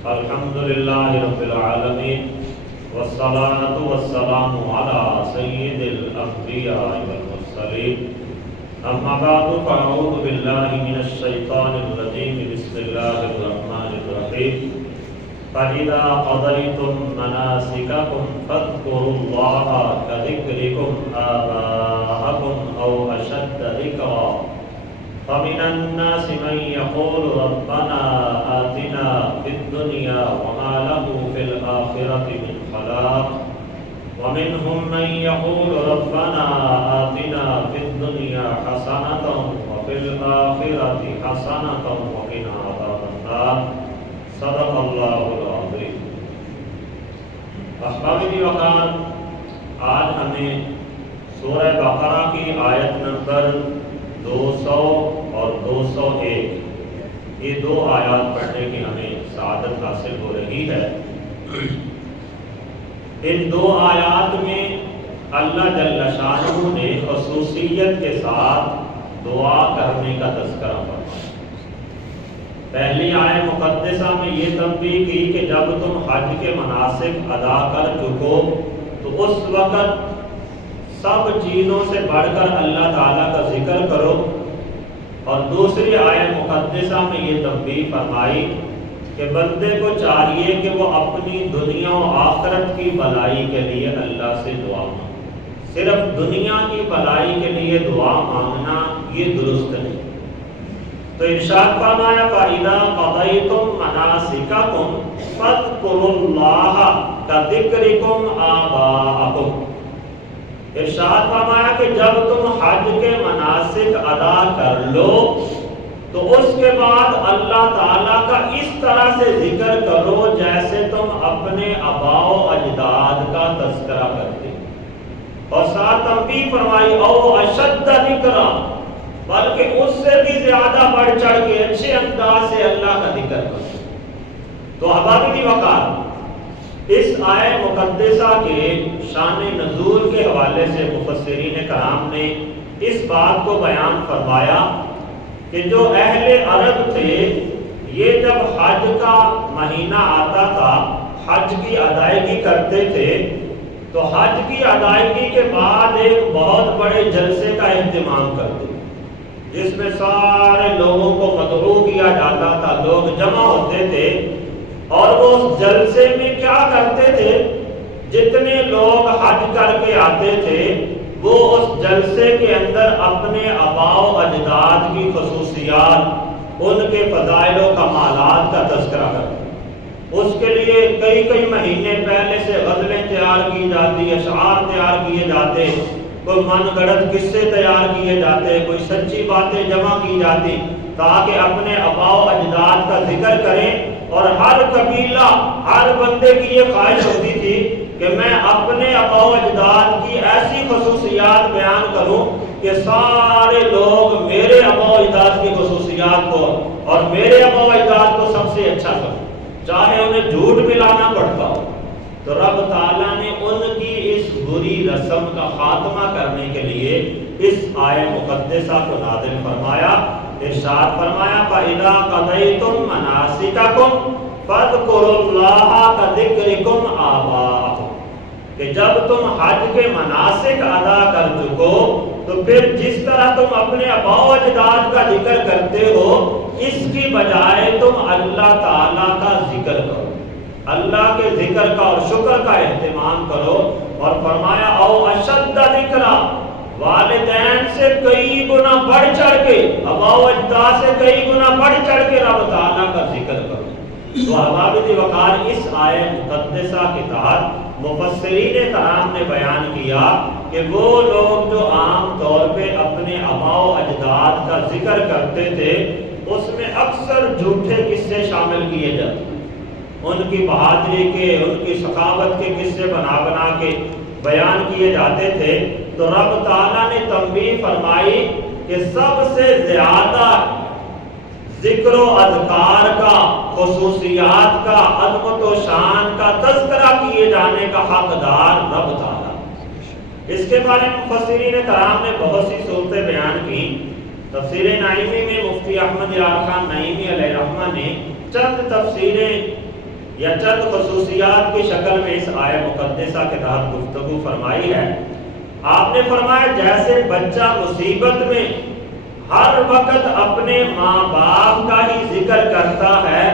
الحمد لله رب العالمين والصلاة والسلام على سيد الأنبياء والمرسلين أما بعد فأعوذ بالله من الشيطان الرجيم بسم الله الرحمن الرحيم فإذا قضيتم مناسككم فاذكروا الله كذكركم آباءكم أو أشد ذكرا فمن الناس من يقول ربنا آتنا في الدنيا وما له في الآخرة من خلاق ومنهم من يقول ربنا آتنا في الدنيا حسنة وفي الآخرة حسنة وقنا عذاب النار صدق الله العظيم. احباب وقار، آج ہمیں سورہ بقرہ کی آیت نمبر 200 اور 201 یہ دو آیات پڑھنے کی ہمیں سعادت حاصل ہو رہی ہے. ان دو آیات میں اللہ جل شانہ نے خصوصیت کے ساتھ دعا کرنے کا تذکرہ فرمایا. پہلی آیت مقدسہ میں یہ تنبیہ کی کہ جب تم حج کے مناسک ادا کر چکو تو اس وقت سب چیزوں سے بڑھ کر اللہ تعالیٰ کا ذکر کرو. اور دوسری آیت مقدسہ میں یہ تنبیہ فرمائی کہ بندے کو چاہیے کہ وہ اپنی دنیا و آخرت کی بھلائی کے لیے اللہ سے دعا مانگے. صرف دنیا کی بھلائی کے لیے دعا مانگنا یہ درست نہیں. تو ارشاد فرمایا فَإِذَا قَضَيْتُم مَّنَاسِكَكُمْ فَاذْكُرُوا اللَّهَ كَذِكْرِكُمْ آبَاءَكُمْ. ارشاد فرمایا کہ جب تم حج کے مناسک ادا کر لو تو اس کے بعد اللہ تعالیٰ کا اس طرح سے ذکر کرو جیسے تم اپنے آباء و اجداد کا تذکرہ کرتے. اور ساتھ تنبیہ فرمائی او اشد ذکرا، بلکہ اس سے بھی زیادہ بڑھ چڑھ کے اچھے انداز سے اللہ کا ذکر کرو. تو احباب وقار، اس آیت مقدسہ کے شان نزول کے حوالے سے مفسرین کرام نے اس بات کو بیان فرمایا کہ جو اہل عرب تھے یہ جب حج کا مہینہ آتا تھا حج کی ادائیگی کرتے تھے تو حج کی ادائیگی کے بعد ایک بہت بڑے جلسے کا اہتمام کرتے جس میں سارے لوگوں کو مدعو کیا جاتا تھا. لوگ جمع ہوتے تھے اور وہ اس جلسے میں کیا کرتے تھے، جتنے لوگ حج کر کے آتے تھے وہ اس جلسے کے اندر اپنے آباء و اجداد کی خصوصیات، ان کے فضائل و کمالات کا تذکرہ کرتے. اس کے لیے کئی مہینے پہلے سے غزلیں تیار کی جاتی، اشعار تیار کیے جاتے، کوئی من گڑت قصے تیار کیے جاتے، کوئی سچی باتیں جمع کی جاتی تاکہ اپنے آباء و اجداد کا ذکر کریں. اور ہر قبیلہ، ہر بندے کی یہ خواہش ہوتی تھی کہ میں اپنے آباء و اجداد کی ایسی خصوصیات بیان کروں کہ سارے لوگ میرے آباء و اجداد کی خصوصیات کو اور میرے آباء و اجداد کو سب سے اچھا کروں، چاہے انہیں جھوٹ ملانا پڑتا ہو. تو رب تعالیٰ نے ان کی اس بری رسم کا خاتمہ کرنے کے لیے اس آیت مقدسہ کو نازل فرمایا. ارشاد فرمایا فَإِذَا قَضَيْتُم مَّنَاسِكَكُمْ فَاذْكُرُوا اللَّهَ كَذِكْرِكُمْ آبَاءَكُمْ، کہ جب تم حج کے مناسک ادا کر چکو تو پھر جس طرح تم اپنے آباء و اجداد کا ذکر کرتے ہو اس کی بجائے تم اللہ تعالیٰ کا ذکر کرو، اللہ کے ذکر کا اور شکر کا اہتمام کرو. اور فرمایا او اشد ذکرا، والدین سے کئی گنا بڑھ چڑھ کے، آباء و اجداد سے کئی گنا بڑھ چڑھ کے رب تعالیٰ کا ذکر کرو. تو احباب وقار، اس آیت مقدسہ کے تحت مفسرین کرام نے بیان کیا کہ وہ لوگ جو عام طور پہ اپنے آباء و اجداد کا ذکر کرتے تھے اس میں اکثر جھوٹے قصے شامل کیے جاتے، ان کی بہادری کے، ان کی سخاوت کے قصے بنا کے بیان کیے جاتے تھے. تو رب تعالیٰ نے تنبیہ فرمائی کہ سب سے زیادہ ذکر و اذکار کا، خصوصیات کا، عظمت و شان کا تذکرہ کیے جانے کا حقدار رب تعالیٰ. اس کے بارے میں مفسرین کرام نے بہت سی صورتیں بیان کی. تفسیر نعیمی میں مفتی احمد یار خان نعیمی علیہ رحمہ نے چند تفسیریں یا چند خصوصیات کی شکل میں اس آیہ مقدسہ کے تحت گفتگو فرمائی ہے۔ آپ نے فرمایا جیسے بچہ مصیبت میں ہر وقت اپنے ماں باپ کا ہی ذکر کرتا ہے،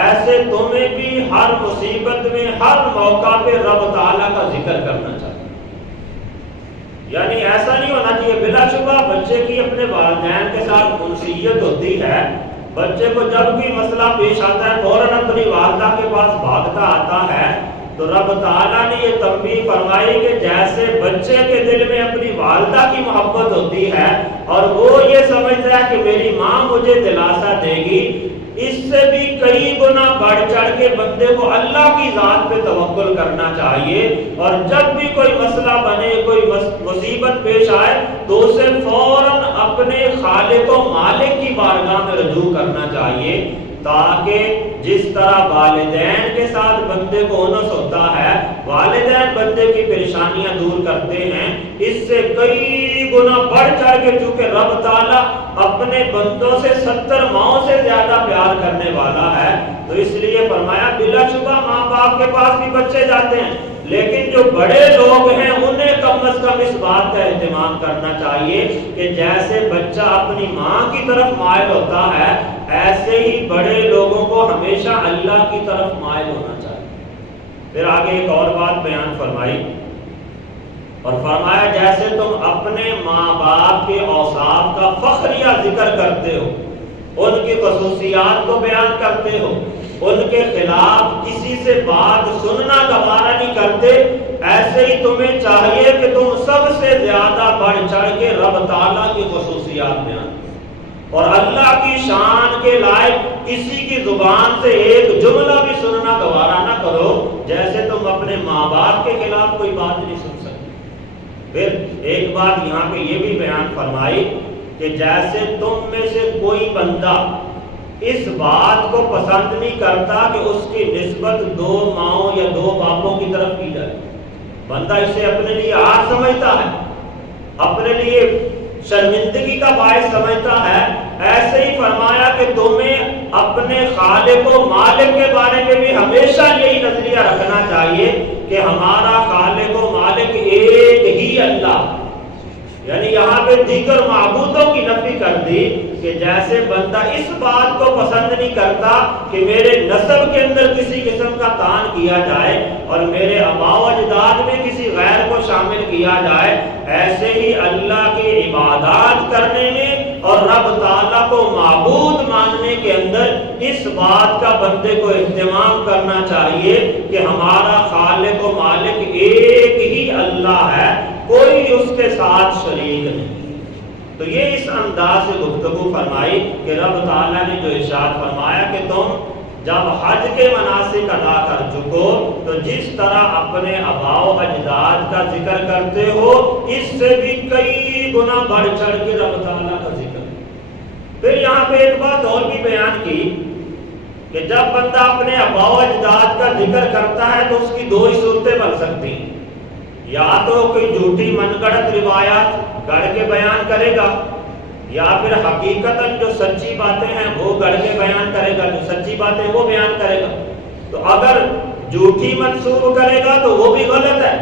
ایسے تمہیں بھی ہر مصیبت میں ہر موقع پہ رب تعالیٰ کا ذکر کرنا چاہیے۔ یعنی ایسا نہیں ہونا چاہیے، بلا شبہ بچے کی اپنے والدین کے ساتھ انسیت ہوتی ہے، بچے کو جب بھی مسئلہ پیش آتا ہے فوراً اپنی والدہ کے پاس بھاگتا آتا ہے، تو رب تعالیٰ نے یہ تنبیہ فرمائی کہ جیسے بچے کے دل میں اپنی والدہ کی محبت ہوتی ہے اور وہ یہ سمجھتا ہے کہ میری ماں مجھے دلاسا دے گی، اس سے بھی کئی گنا بڑھ چڑھ کے بندے کو اللہ کی ذات پہ توکل کرنا چاہیے، اور جب بھی کوئی مسئلہ بنے، کوئی مصیبت پیش آئے تو اسے فوراً اپنے خالق و مالک کی بارگاہ میں رجوع کرنا چاہیے، تاکہ جس طرح والدین کے ساتھ بندے کو انس ہوتا ہے، والدین بندے کی پریشانیاں دور کرتے ہیں، اس سے کئی گنا بڑھ چڑھ کے چونکہ رب تعالیٰ اپنے بندوں سے 70 ماؤں سے زیادہ پیار کرنے والا ہے، تو اس لیے فرمایا بلا شبہ ماں باپ کے پاس بھی بچے جاتے ہیں، لیکن جو بڑے لوگ ہیں انہیں کم از کم اس بات کا اہتمام کرنا چاہیے کہ جیسے بچہ اپنی ماں کی طرف مائل ہوتا ہے، ایسے ہی بڑے لوگوں کو ہمیشہ اللہ کی طرف مائل ہونا چاہیے۔ پھر آگے ایک اور بات بیان فرمائی اور فرمایا جیسے تم اپنے ماں باپ کے اوصاف کا فخر یا ذکر کرتے ہو، ان کی خصوصیات کو بیان کرتے ہو، ان کے خلاف کسی سے بات سننا گوارا نہیں کرتے، ایسے ہی تمہیں چاہیے کہ تم سب سے زیادہ بڑھ چڑھ کے رب تعالیٰ کی خصوصیات بیان کرو، اور اللہ کی شان کے لائق کسی کی زبان سے ایک جملہ بھی سننا گوارا نہ کرو جیسے تم اپنے ماں باپ کے خلاف کوئی بات نہیں سن سکتے۔ پھر ایک بات یہاں پہ یہ بھی بیان فرمائی کہ جیسے تم میں سے کوئی بندہ اس بات کو پسند نہیں کرتا کہ اس کی نسبت 2 ماؤں یا 2 باپوں کی طرف کی جائے، بندہ اسے اپنے لیے آر سمجھتا ہے، اپنے لیے شرمندگی کا باعث سمجھتا ہے، ایسے ہی فرمایا کہ تمہیں اپنے خالق و مالک کے بارے میں بھی ہمیشہ یہی نظریہ رکھنا چاہیے کہ ہمارا خالق و مالک ایک ہی اللہ، یعنی یہاں پہ دیگر معبودوں کی نفی کر دی کہ جیسے بندہ اس بات کو پسند نہیں کرتا کہ میرے نسب کے اندر کسی قسم کا تعان کیا جائے اور میرے آباء و اجداد میں کسی غیر کو شامل کیا جائے، ایسے ہی اللہ کی عبادات کرنے میں اور رب تعالیٰ کو معبود ماننے کے اندر اس بات کا بندے کو اہتمام کرنا چاہیے کہ ہمارا خالق و مالک ایک ہی اللہ ہے، کوئی اس کے ساتھ شریک نہیں۔ تو یہ اس انداز سے گفتگو فرمائی کہ رب تعالیٰ نے جو ارشاد فرمایا کہ تم جب حج کے مناسک ادا کر چکو تو جس طرح اپنے آباء و اجداد کا ذکر کرتے ہو اس سے بھی کئی گنا بڑھ چڑھ کے رب تعالیٰ کا ذکر۔ پھر یہاں پہ ایک بات اور بھی بیان کی کہ جب بندہ اپنے آباء و اجداد کا ذکر کرتا ہے تو اس کی 2 ہی صورتیں بن سکتی ہیں، یا تو کوئی جھوٹی من گڑت روایات گڑھ کے بیان کرے گا، یا پھر حقیقتاً جو سچی باتیں ہیں وہ گڑھ کے بیان کرے گا، جو سچی باتیں وہ بیان کرے گا۔ تو اگر جھوٹی منسوب کرے گا تو وہ بھی غلط ہے،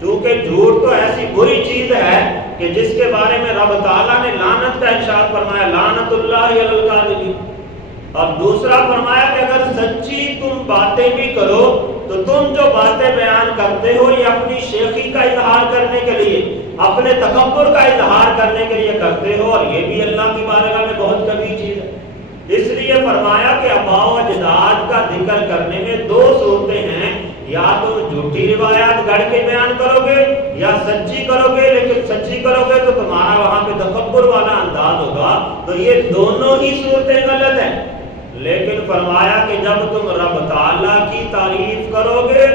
کیونکہ جھوٹ تو ایسی بری چیز ہے کہ جس کے بارے میں رب تعالیٰ نے لعنت کا ارشاد فرمایا، لعنت اللہ علی الکاذبین۔ اور دوسرا فرمایا کہ اگر سچی تم باتیں بھی کرو تو تم جو باتیں بیان کرتے ہو یہ اپنی شیخی کا اظہار کرنے کے لیے، اپنے تکبر کا اظہار کرنے کے لیے کرتے ہو، اور یہ بھی اللہ کی بارگاہ میں بہت کبھی چیز ہے۔ اس لیے فرمایا کہ آباء و اجداد کا ذکر کرنے میں 2 صورتیں ہیں، یا تم جھوٹی روایات گڑھ کے بیان کرو گے یا سچی کرو گے، لیکن سچی کرو گے تو تمہارا وہاں پہ تکبر والا انداز ہوگا، تو یہ دونوں ہی صورتیں غلط ہیں۔ لیکن فرمایا کہ جب تم رب تعالیٰ کی تعریف کرو گے،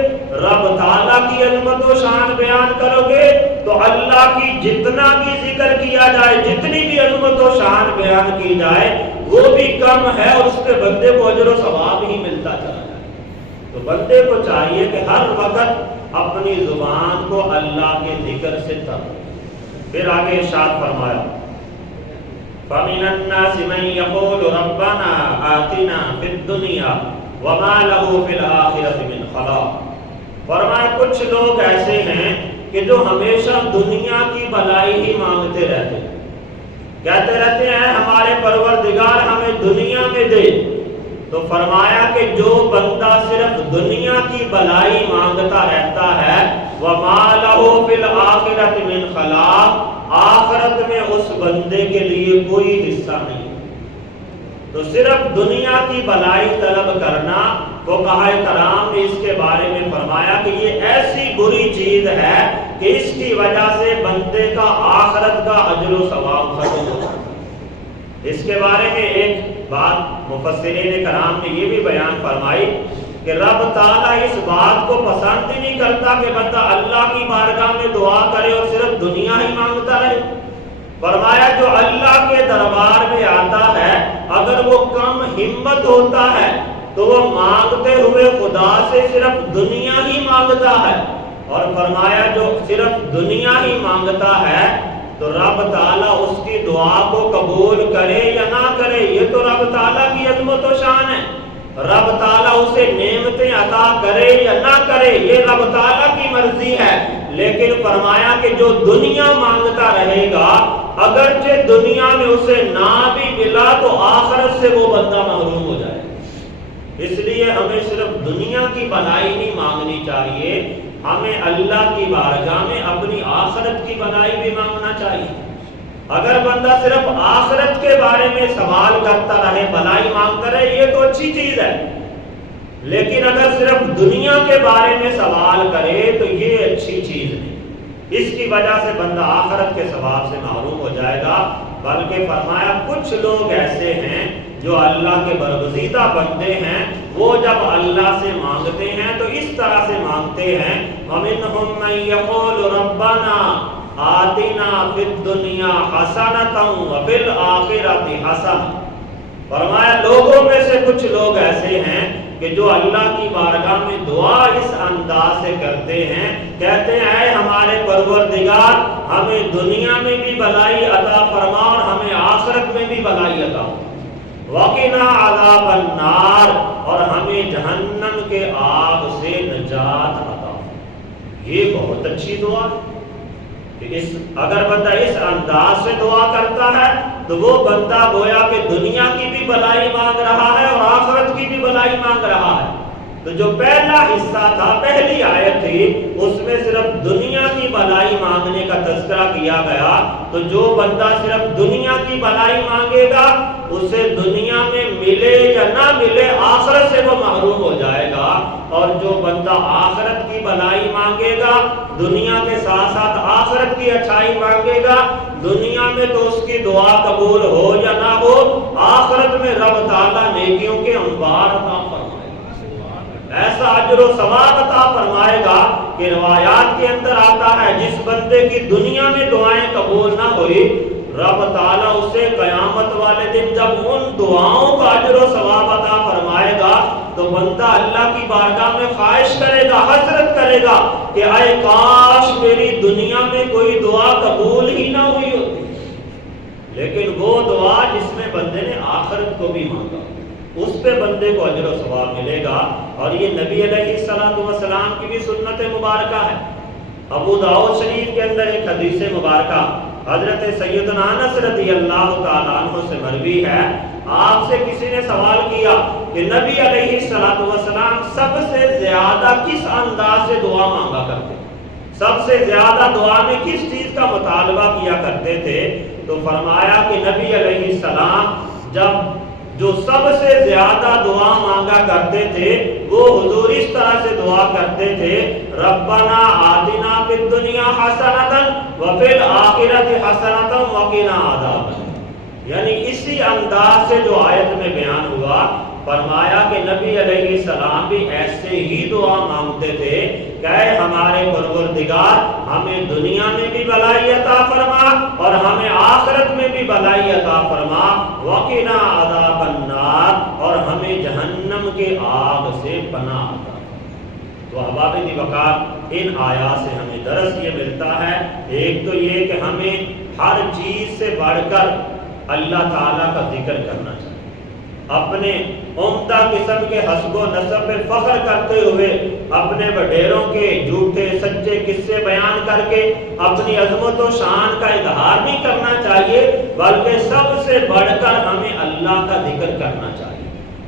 رب تعالیٰ کی عظمت و شان بیان کرو گے تو اللہ کی جتنا بھی ذکر کیا جائے، جتنی بھی عظمت و شان بیان کی جائے وہ بھی کم ہے، اور اس پہ بندے کو اجر و ثواب ہی ملتا چلا جائے۔ تو بندے کو چاہیے کہ ہر وقت اپنی زبان کو اللہ کے ذکر سے تر۔ پھر آگے ارشاد فرمایا فَمِنَ النَّاسِ مَن يَقُولُ رَبَّنَا آتِنَا فِي الدُّنْيَا وما له فی الآخرۃ من خلاق۔ فرمایا کچھ لوگ ایسے ہیں کہ جو ہمیشہ دنیا کی بھلائی ہی مانگتے رہتے ہیں، کہتے رہتے ہیں ہمارے پروردگار ہمیں دنیا میں دے۔ تو فرمایا کہ جو بندہ صرف دنیا کی بھلائی مانگتا رہتا ہے وما له فی الآخرۃ من خلاق، آخرت میں اس بندے کے لیے کوئی حصہ نہیں۔ تو صرف دنیا کی بھلائی طلب کرنا، فقہائے کرام نے اس کے بارے میں فرمایا کہ یہ ایسی بری چیز ہے کہ اس کی وجہ سے بندے کا آخرت کا اجر و ثواب ختم ہو جاتا ہے۔ اس کے بارے میں ایک بات مفسرین کرام نے یہ بھی بیان فرمائی کہ رب تعالیٰ اس بات کو پسند ہی نہیں کرتا کہ بندہ اللہ کی بارگاہ میں دعا کرے اور صرف دنیا ہی مانگتا رہے۔ فرمایا جو اللہ کے دربار میں آتا ہے اگر وہ کم ہمت ہوتا ہے تو وہ مانگتے ہوئے خدا سے صرف دنیا ہی مانگتا ہے، اور فرمایا جو صرف دنیا ہی مانگتا ہے تو رب تعالیٰ اس کی دعا کو قبول کرے یا نہ کرے یہ تو رب تعالیٰ کی عظمت و شان ہے۔ رب تعالیٰ اسے نعمتیں عطا کرے یا نہ کرے یہ رب تعالیٰ کی مرضی ہے، لیکن فرمایا کہ جو دنیا مانگتا رہے گا اگرچہ دنیا میں اسے نہ بھی ملا تو آخرت سے وہ بندہ محروم ہو جائے۔ اس لیے ہمیں صرف دنیا کی بھلائی نہیں مانگنی چاہیے، ہمیں اللہ کی بارگاہ میں اپنی آخرت کی بھلائی بھی مانگنا چاہیے۔ اگر بندہ صرف آخرت کے بارے میں سوال کرتا رہے، بھلائی مانگتا رہے، یہ تو اچھی چیز ہے، لیکن اگر صرف دنیا کے بارے میں سوال کرے تو یہ اچھی چیز نہیں۔ اس کی وجہ سے بندہ آخرت کے ثواب سے محروم ہو جائے گا۔ بلکہ فرمایا کچھ لوگ ایسے ہیں جو اللہ کے برگزیدہ بندے ہیں، وہ جب اللہ سے مانگتے ہیں تو اس طرح سے مانگتے ہیں وَمِنْهُمْ مَنْ يَقُولُ رَبَّنَا آتِنَا فِي الدُّنْيَا حَسَنَةً وَفِي الْآخِرَةِ حَسَنَةً۔ فرمایا لوگوں میں سے کچھ لوگ ایسے ہیں کہ جو اللہ کی بارگاہ میں دعا اس انداز سے کرتے ہیں، کہتے ہیں اے ہمارے پروردگار ہمیں دنیا میں بھی بھلائی عطا فرما اور ہمیں آخرت میں بھی بھلائی عطا فرما، وَقِنَا عَذَابَ النَّارِ اور ہمیں جہنم کے آگ سے نجات عطا فرما۔ یہ بہت اچھی دعا ہے کہ اگر بندہ اس انداز سے دعا کرتا ہے تو وہ بندہ گویا کہ دنیا کی بھی بھلائی مانگ رہا ہے اور آخرت کی بھی بھلائی مانگ رہا ہے۔ تو جو پہلا حصہ تھا، پہلی آیت تھی، اس میں صرف دنیا کی بھلائی مانگنے کا تذکرہ کیا گیا، تو جو بندہ صرف دنیا کی بھلائی مانگے گا اسے دنیا میں ملے یا نہ ملے آخرت سے وہ محروم ہو جائے گا، اور جو بندہ آخرت کی بھلائی مانگے گا دنیا کے ساتھ ساتھ آخرت کی اچھائی مانگے گا، دنیا میں تو اس کی دعا قبول ہو یا نہ ہو، آخرت میں رب تعالیٰ نیکیوں کے انبار عطا فرمائے گا، ایسا اجر و ثواب عطا فرمائے گا کہ روایات کے اندر آتا ہے جس بندے کی دنیا میں دعائیں قبول نہ ہوئی، رب تعالیٰ اسے قیامت والے دن جب ان دعاؤں کا اجر و ثواب عطا فرمائے گا تو بندہ اللہ کی بارگاہ میں خواہش کرے گا، حسرت کرے گا کہ اے کاش میری دنیا میں کوئی دعا قبول ہی نہ ہوئی ہوتی، لیکن وہ دعا جس میں بندے نے آخرت کو بھی مانگا اس پہ بندے کو اجر و ثواب ملے گا۔ اور یہ نبی علیہ السلام کی بھی سنت مبارکہ ہے۔ ابو داؤد شریف کے اندر ایک حدیث مبارکہ حضرت سیدنا انس رضی اللہ تعالیٰ عنہ سے مروی ہے، آپ سے کسی نے سوال کیا کہ نبی علیہ السلام سب سے زیادہ کس انداز سے دعا مانگا کرتے، سب سے زیادہ دعا میں کس چیز کا مطالبہ کیا کرتے تھے؟ تو فرمایا کہ نبی علیہ السلام جب جو سب سے زیادہ دعا مانگا کرتے تھے وہ حضور اس طرح سے دعا کرتے تھے ربنا آتنا فی الدنیا حسنۃ وفی الآخرۃ حسنۃ وقنا عذاب النار۔ یعنی اسی انداز سے جو آیت میں بیان ہوا، فرمایا کہ نبی علیہ السلام بھی ایسے ہی دعا مانگتے تھے کہ اے ہمارے پروردگار ہمیں دنیا میں بھی بھلائی عطا فرما اور ہمیں آخرت میں بھی بھلائی عطا فرما، وقنا عذاب النار اور ہمیں جہنم کے آگ سے پناہ عطا۔ تو احباب دی وقار ان آیات سے ہمیں درس یہ ملتا ہے، ایک تو یہ کہ ہمیں ہر چیز سے بڑھ کر اللہ تعالیٰ کا ذکر کرنا چاہیے، اپنے عمدہ قسم کے حسب و نسب پہ فخر کرتے ہوئے اپنے وڈیروں کے جھوٹے سچے قصے بیان کر کے اپنی عظمت و شان کا اظہار نہیں کرنا چاہیے، بلکہ سب سے بڑھ کر ہمیں اللہ کا ذکر کرنا چاہیے۔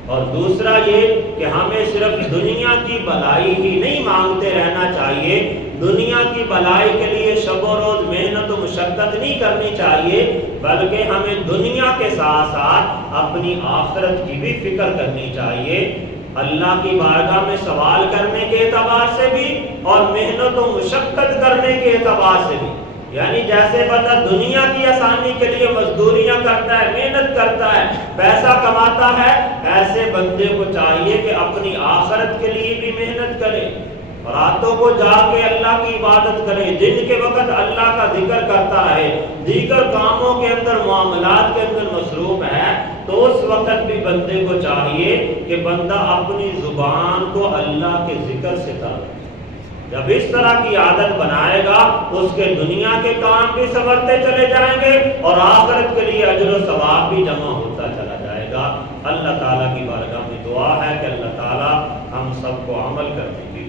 اور دوسرا یہ کہ ہمیں صرف دنیا کی بھلائی ہی نہیں مانگتے رہنا چاہیے، دنیا کی بھلائی کے لیے شب و روز محنت و مشقت نہیں کرنی چاہیے، بلکہ ہمیں دنیا کے ساتھ ساتھ اپنی آخرت کی بھی فکر کرنی چاہیے، اللہ کی بارگاہ میں سوال کرنے کے اعتبار سے بھی اور محنت و مشقت کرنے کے اعتبار سے بھی۔ یعنی جیسے بندہ دنیا کی آسانی کے لیے مزدوریاں کرتا ہے، محنت کرتا ہے، پیسہ کماتا ہے، ایسے بندے کو چاہیے کہ اپنی آخرت کے لیے بھی محنت کرے، راتوں کو جا کے اللہ کی عبادت کرے، دن کے وقت اللہ کا ذکر کرتا رہے، دیگر کاموں کے اندر معاملات کے اندر مصروف ہے، تو اس وقت بھی بندے کو چاہیے کہ بندہ اپنی زبان کو اللہ کے ذکر سے تارے۔ جب اس طرح کی عادت بنائے گا اس کے دنیا کے کام بھی سنورتے چلے جائیں گے اور آخرت کے لیے اجر و ثواب بھی جمع ہوتا چلا جائے گا۔ اللہ تعالیٰ کی بارگاہ میں دعا ہے کہ اللہ تعالیٰ ہم سب کو عمل کرنے کی